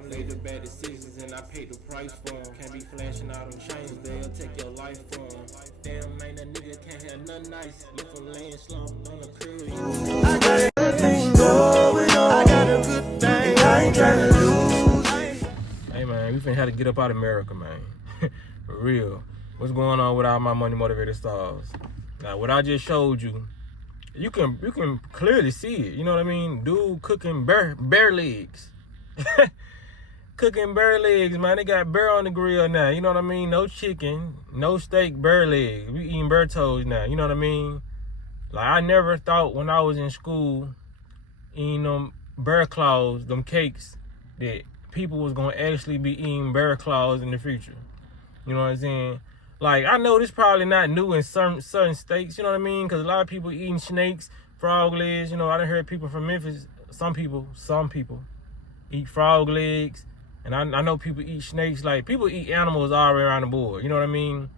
made the bad decisions and I paid the price for them. Can't be flashing out on chains, they'll take your life for them. Damn, man, a nigga can't have nothing nice. Left him laying slumped on the curb. I got a good thing going on. I got a good thing. I ain't trying to lose it. Hey, man, we finna have to get up out of America, man. For real. What's going on with all my money motivated stars? Now, what I just showed you, you can clearly see it. You know what I mean? Dude cooking bear legs. Cooking bear legs, man. They got bear on the grill now. You know what I mean? No chicken, no steak, bear legs. We eating bear toes now. You know what I mean? Like, I never thought when I was in school eating them bear claws, them cakes, that people was gonna actually be eating bear claws in the future. You know what I'm saying? Like, I know this probably not new in certain states, you know what I mean? Because a lot of people eating snakes, frog legs. You know, I done heard people from Memphis, some people eat frog legs. And I know people eat snakes. Like, people eat animals all the way around the board, you know what I mean?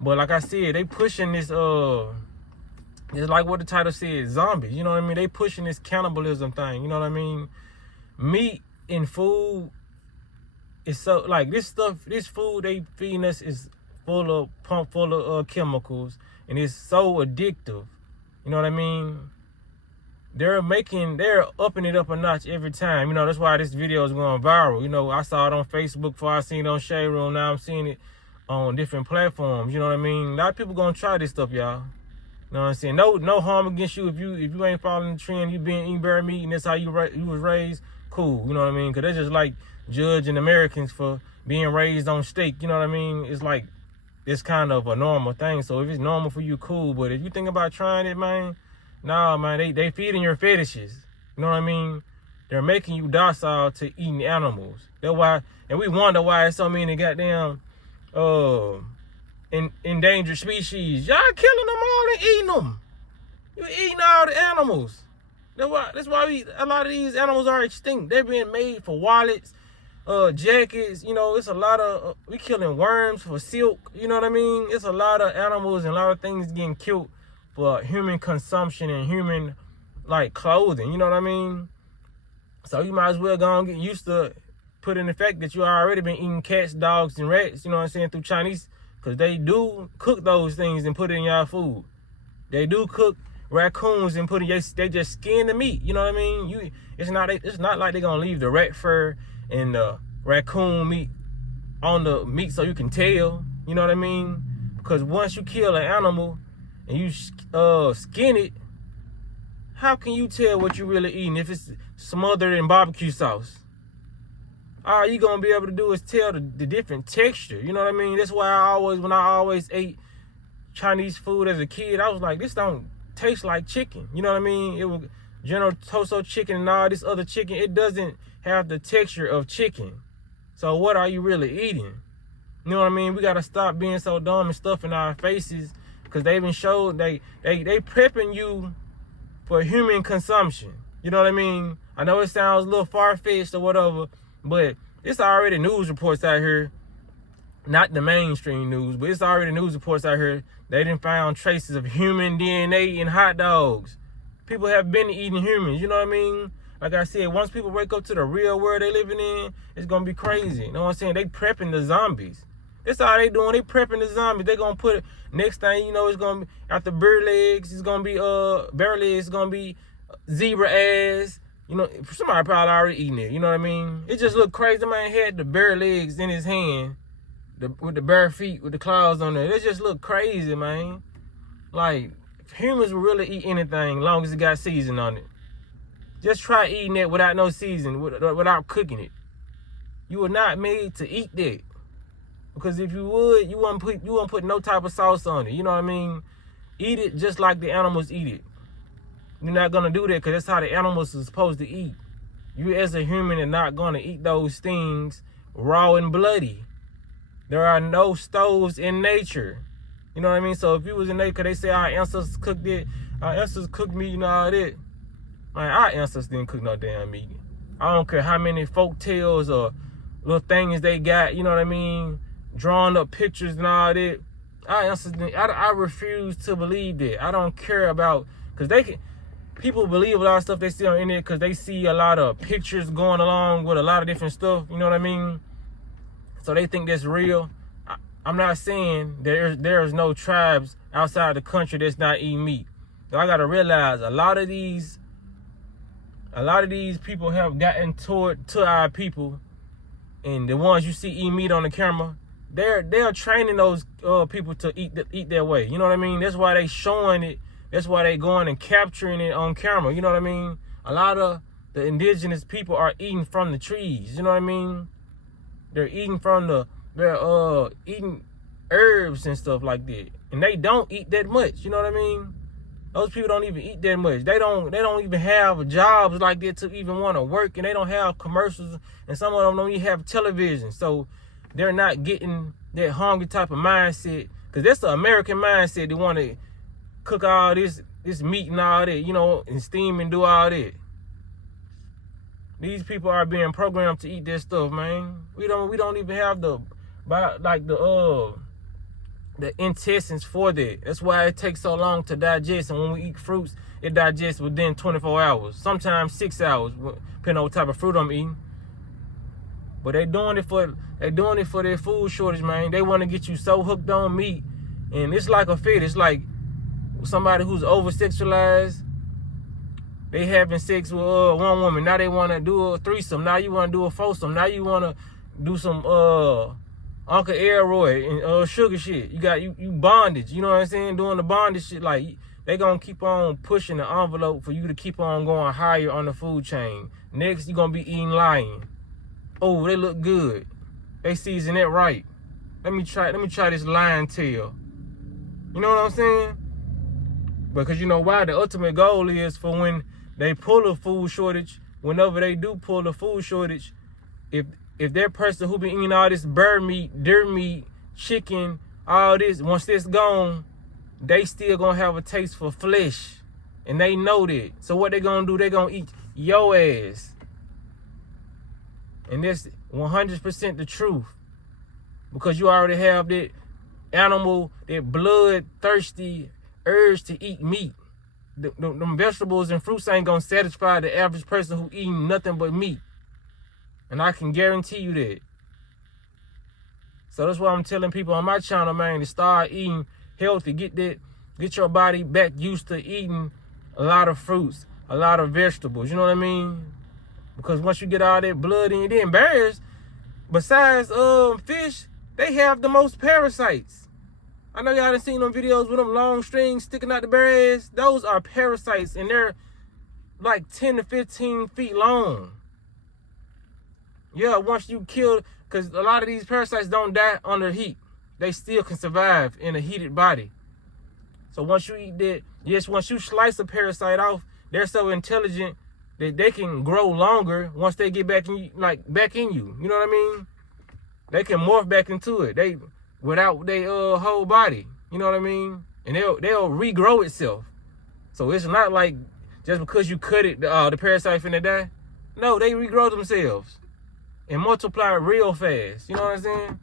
But like I said, they pushing this, it's like what the title said, zombies, you know what I mean? They pushing this cannibalism thing, you know what I mean? Meat and food is so, like, this food they feeding us is full of chemicals, and it's so addictive. You know what I mean? They're upping it up a notch every time. You know, that's why this video is going viral. You know, I saw it on Facebook before I seen it on Shade Room. Now I'm seeing it on different platforms. You know what I mean? A lot of people gonna try this stuff, y'all. You know what I'm saying? No harm against you if you ain't following the trend. You been eating bear meat and that's how you was raised. Cool. You know what I mean? Because they're just like judging Americans for being raised on steak. You know what I mean? It's like, it's kind of a normal thing. So if it's normal for you, cool. But if you think about trying it, man, nah, man, they feeding your fetishes. You know what I mean? They're making you docile to eating animals. That's why, and we wonder why there's so many goddamn endangered species. Y'all killing them all and eating them. You eating all the animals. That's why a lot of these animals are extinct. They're being made for wallets, jackets. You know, it's a lot of we killing worms for silk. You know what I mean? It's a lot of animals and a lot of things getting killed for human consumption and human, like, clothing. You know what I mean? So you might as well go and get used to putting the fact that you already been eating cats, dogs, and rats. You know what I'm saying? Through Chinese, because they do cook those things and put it in y'all food. They do cook raccoons and put it. They just skin the meat. You know what I mean? It's not like they're gonna leave the rat fur and the raccoon meat on the meat so you can tell. You know what I mean? Because once you kill an animal and you skin it, how can you tell what you really eating if it's smothered in barbecue sauce? All you gonna be able to do is tell the different texture. You know what I mean? That's why when I always ate Chinese food as a kid, I was like, this don't taste like chicken. You know what I mean? It was General Toso chicken and all this other chicken. It doesn't have the texture of chicken. So what are you really eating? You know what I mean? We gotta stop being so dumb and stuffing our faces, because they even showed they prepping you for human consumption. You know what I mean? I know it sounds a little far-fetched or whatever, but it's already news reports out here, not the mainstream news, but it's already news reports out here. They done found traces of human DNA in hot dogs. People have been eating humans, you know what I mean? Like I said, once people wake up to the real world they living in, it's gonna be crazy. You know what I'm saying? They prepping the zombies. That's all they doing. They prepping the zombies. They gonna put, next thing you know, it's gonna be, after bear legs, it's gonna be bear legs, it's gonna be zebra ass. You know, somebody probably already eating it. You know what I mean? It just looked crazy. Man had the bear legs in his hand, with the bare feet, with the claws on there. It just looked crazy, man. Like, humans will really eat anything as long as it got season on it. Just try eating it without no season, without cooking it. You were not made to eat that. Because if you would, you wouldn't put no type of sauce on it. You know what I mean? Eat it just like the animals eat it. You're not gonna do that because that's how the animals are supposed to eat. You as a human are not gonna eat those things raw and bloody. There are no stoves in nature. You know what I mean? So if you was in nature, they say our ancestors cooked it, our ancestors cooked meat and all that. Man, our ancestors didn't cook no damn meat. I don't care how many folk tales or little things they got, you know what I mean? Drawing up pictures and all that. Our ancestors, I refuse to believe that. I don't care about, because people believe a lot of stuff they see on the internet because they see a lot of pictures going along with a lot of different stuff. You know what I mean? So they think that's real. I'm not saying there's no tribes outside the country that's not eating meat. So I gotta realize a lot of these people have gotten to our people, and the ones you see eat meat on the camera, they're training those people to eat their way. You know what I mean? That's why they showing it. That's why they going and capturing it on camera. You know what I mean? A lot of the indigenous people are eating from the trees. You know what I mean? They're eating they're eating herbs and stuff like that. And they don't eat that much. You know what I mean? Those people don't even eat that much. They don't even have jobs like that to even want to work, and they don't have commercials, and some of them don't even have television. So they're not getting that hungry type of mindset, because that's the American mindset. They want to cook all this meat and all that, you know, and steam and do all that. These people are being programmed to eat that stuff, man. We don't even have the intestines for that. That's why it takes so long to digest. And when we eat fruits, it digests within 24 hours, sometimes 6 hours, depending on what type of fruit I'm eating. But they're doing it for their food shortage, man. They want to get you so hooked on meat, and it's like a fit. It's like somebody who's over sexualized. They having sex with one woman. Now they want to do a threesome. Now you want to do a foursome. Now you want to do some Uncle Elroy and sugar shit. You bondage. You know what I'm saying? Doing the bondage shit. Like, they gonna keep on pushing the envelope for you to keep on going higher on the food chain. Next, you gonna be eating lion. Oh, they look good. They season it right. Let me try this lion tail. You know what I'm saying? Because you know why? The ultimate goal is for when they pull a food shortage, whenever they do pull a food shortage, if that person who been eating all this bird meat, deer meat, chicken, all this, once this gone, they still gonna have a taste for flesh. And they know that. So what they gonna do? They gonna eat your ass. And that's 100% the truth. Because you already have that animal, that bloodthirsty urge to eat meat. Them vegetables and fruits ain't gonna satisfy the average person who eating nothing but meat. And I can guarantee you that. So that's why I'm telling people on my channel, man, to start eating healthy. Get your body back used to eating a lot of fruits, a lot of vegetables. You know what I mean? Because once you get all that blood in you, then bears, besides fish, they have the most parasites. I know y'all done seen them videos with them long strings sticking out the bear ass. Those are parasites, and they're like 10 to 15 feet long. Yeah, once you kill, because a lot of these parasites don't die under heat. They still can survive in a heated body. So once you eat that, yes, once you slice a parasite off, they're so intelligent that they can grow longer once they get back in you. You know what I mean? They can morph back into it. Without their whole body. You know what I mean? And they'll regrow itself. So it's not like just because you cut it, the parasite finna die. No, they regrow themselves and multiply real fast. You know what I'm saying?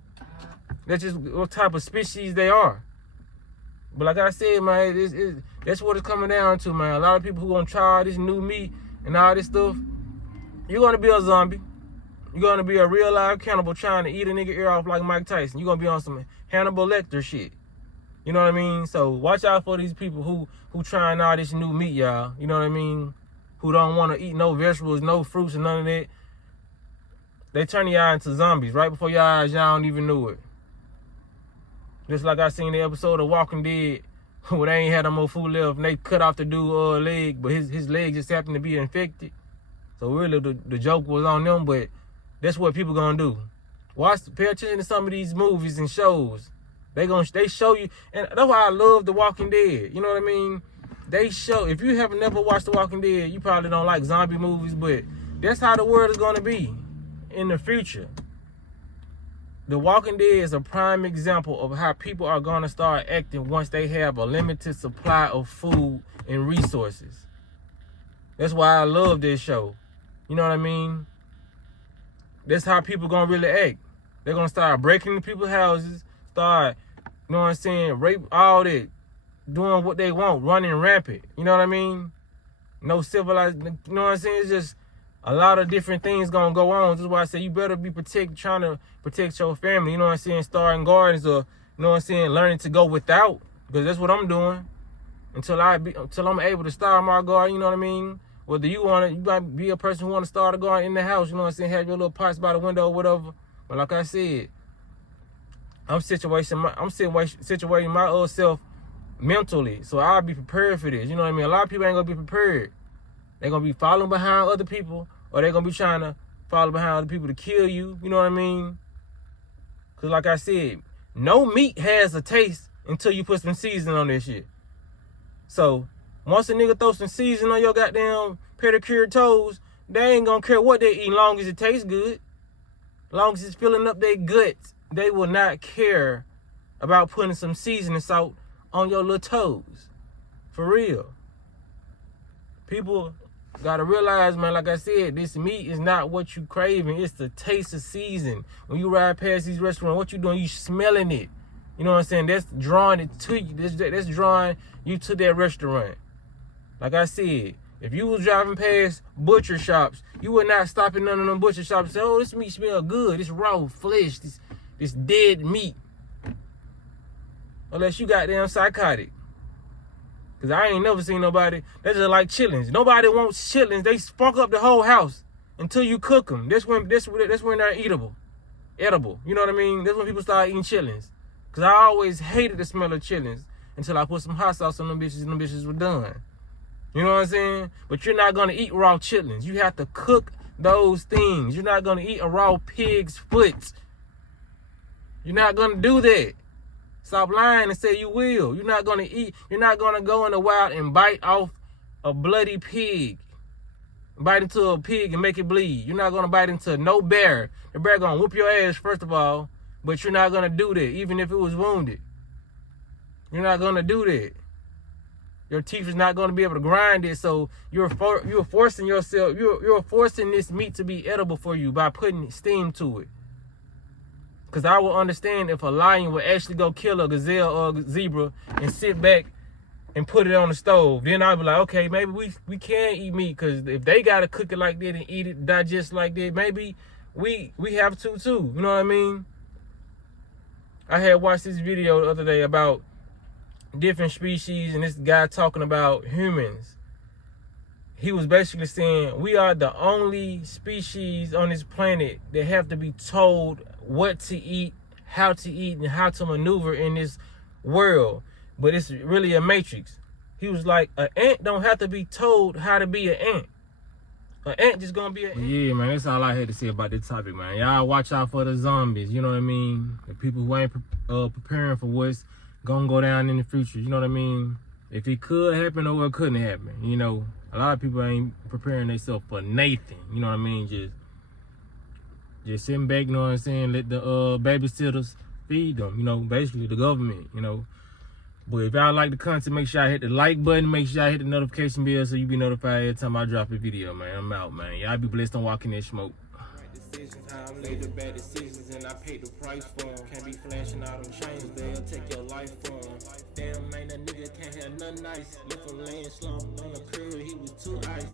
That's just what type of species they are. But like I said, man, that's what it's coming down to, man. A lot of people who gonna try all this new meat and all this stuff, you're gonna be a zombie. You're gonna be a real live cannibal trying to eat a nigga ear off like Mike Tyson. You're gonna be on some Hannibal Lecter shit. You know what I mean? So watch out for these people who trying all this new meat, y'all. You know what I mean? Who don't want to eat no vegetables, no fruits, and none of that. They turn y'all into zombies right before your eyes. Y'all don't even know it. Just like I seen the episode of Walking Dead where they ain't had no more food left and they cut off the dude's leg, but his leg just happened to be infected. So really the joke was on them, but that's what people gonna do. Pay attention to some of these movies and shows. They show you, and that's why I love The Walking Dead. You know what I mean? They show, if you have never watched The Walking Dead, you probably don't like zombie movies, but that's how the world is gonna be in the future. The Walking Dead is a prime example of how people are gonna start acting once they have a limited supply of food and resources. That's why I love this show. You know what I mean? That's how people gonna really act. They're gonna start breaking into people's houses, start, you know what I'm saying, rape, all that, doing what they want, running rampant. You know what I mean? no civilized, you know what I'm saying? It's just a lot of different things gonna go on. This is why I say you better be trying to protect your family, you know what I'm saying? Starting gardens, or, you know what I'm saying, learning to go without, because that's what I'm doing until I'm able to start my garden, you know what I mean? Whether you might be a person who want to start a garden in the house, you know what I'm saying, have your little pots by the window or whatever. But like I said, I'm situating my self mentally, so I'll be prepared for this. You know what I mean? A lot of people ain't gonna be prepared. They're gonna be following behind other people, or they're gonna be trying to follow behind other people to kill you. You know what I mean? Cause like I said, no meat has a taste until you put some seasoning on this shit. So once a nigga throw some seasoning on your goddamn pedicured toes, they ain't gonna care what they eat, long as it tastes good. Long as it's filling up their guts, they will not care about putting some seasoning salt on your little toes. For real. People gotta realize, man, like I said, this meat is not what you craving. It's the taste of season. When you ride past these restaurants, what you doing? You smelling it. You know what I'm saying? That's drawing it to you. That's drawing you to that restaurant. Like I said, if you was driving past butcher shops, you would not stop in none of them butcher shops and say, oh, this meat smell good. This raw flesh, this dead meat. Unless you goddamn psychotic. Because I ain't never seen nobody, that's just like chitlins. Nobody wants chitlins. They fuck up the whole house until you cook them. That's when they're edible. You know what I mean? That's when people start eating chitlins. Because I always hated the smell of chitlins until I put some hot sauce on them bitches and them bitches were done. You know what I'm saying? But you're not going to eat raw chitlins. You have to cook those things. You're not going to eat a raw pig's foot. You're not going to do that. Stop lying and say you will. You're not going to go in the wild and bite off a bloody pig. Bite into a pig and make it bleed. You're not going to bite into no bear. The bear going to whoop your ass, first of all. But you're not going to do that, even if it was wounded. You're not going to do that. Your teeth is not going to be able to grind it, so you're forcing yourself. You're forcing this meat to be edible for you by putting steam to it. Because I will understand if a lion would actually go kill a gazelle or a zebra and sit back and put it on the stove. Then I'll be like, okay, maybe we can eat meat, because if they got to cook it like that and eat it, digest like that, maybe we have to too. You know what I mean? I had watched this video the other day about different species, and this guy talking about humans. He was basically saying we are the only species on this planet that have to be told what to eat, how to eat, and how to maneuver in this world. But it's really a matrix. He was like, an ant don't have to be told how to be an ant. An ant just gonna be an ant. Yeah, man, that's all I had to say about this topic, man. Y'all watch out for the zombies, you know what I mean? The people who ain't preparing for what's gonna go down in the future, you know what I mean? If it could happen or it couldn't happen, you know, a lot of people ain't preparing themselves for nothing, you know what I mean? Just sitting back, you know what I'm saying? Let the babysitters feed them, you know, basically the government, you know. But if y'all like the content, make sure y'all hit the like button, make sure y'all hit the notification bell so you be notified every time I drop a video, man. I'm out, man. Y'all be blessed on walking that smoke. Decisions, how I made the bad decisions and I paid the price for them. Can't be flashing out them chains, they'll take your life for them. Damn, man, that nigga can't have nothing nice. Left him laying slumped on the curb, he was too ice.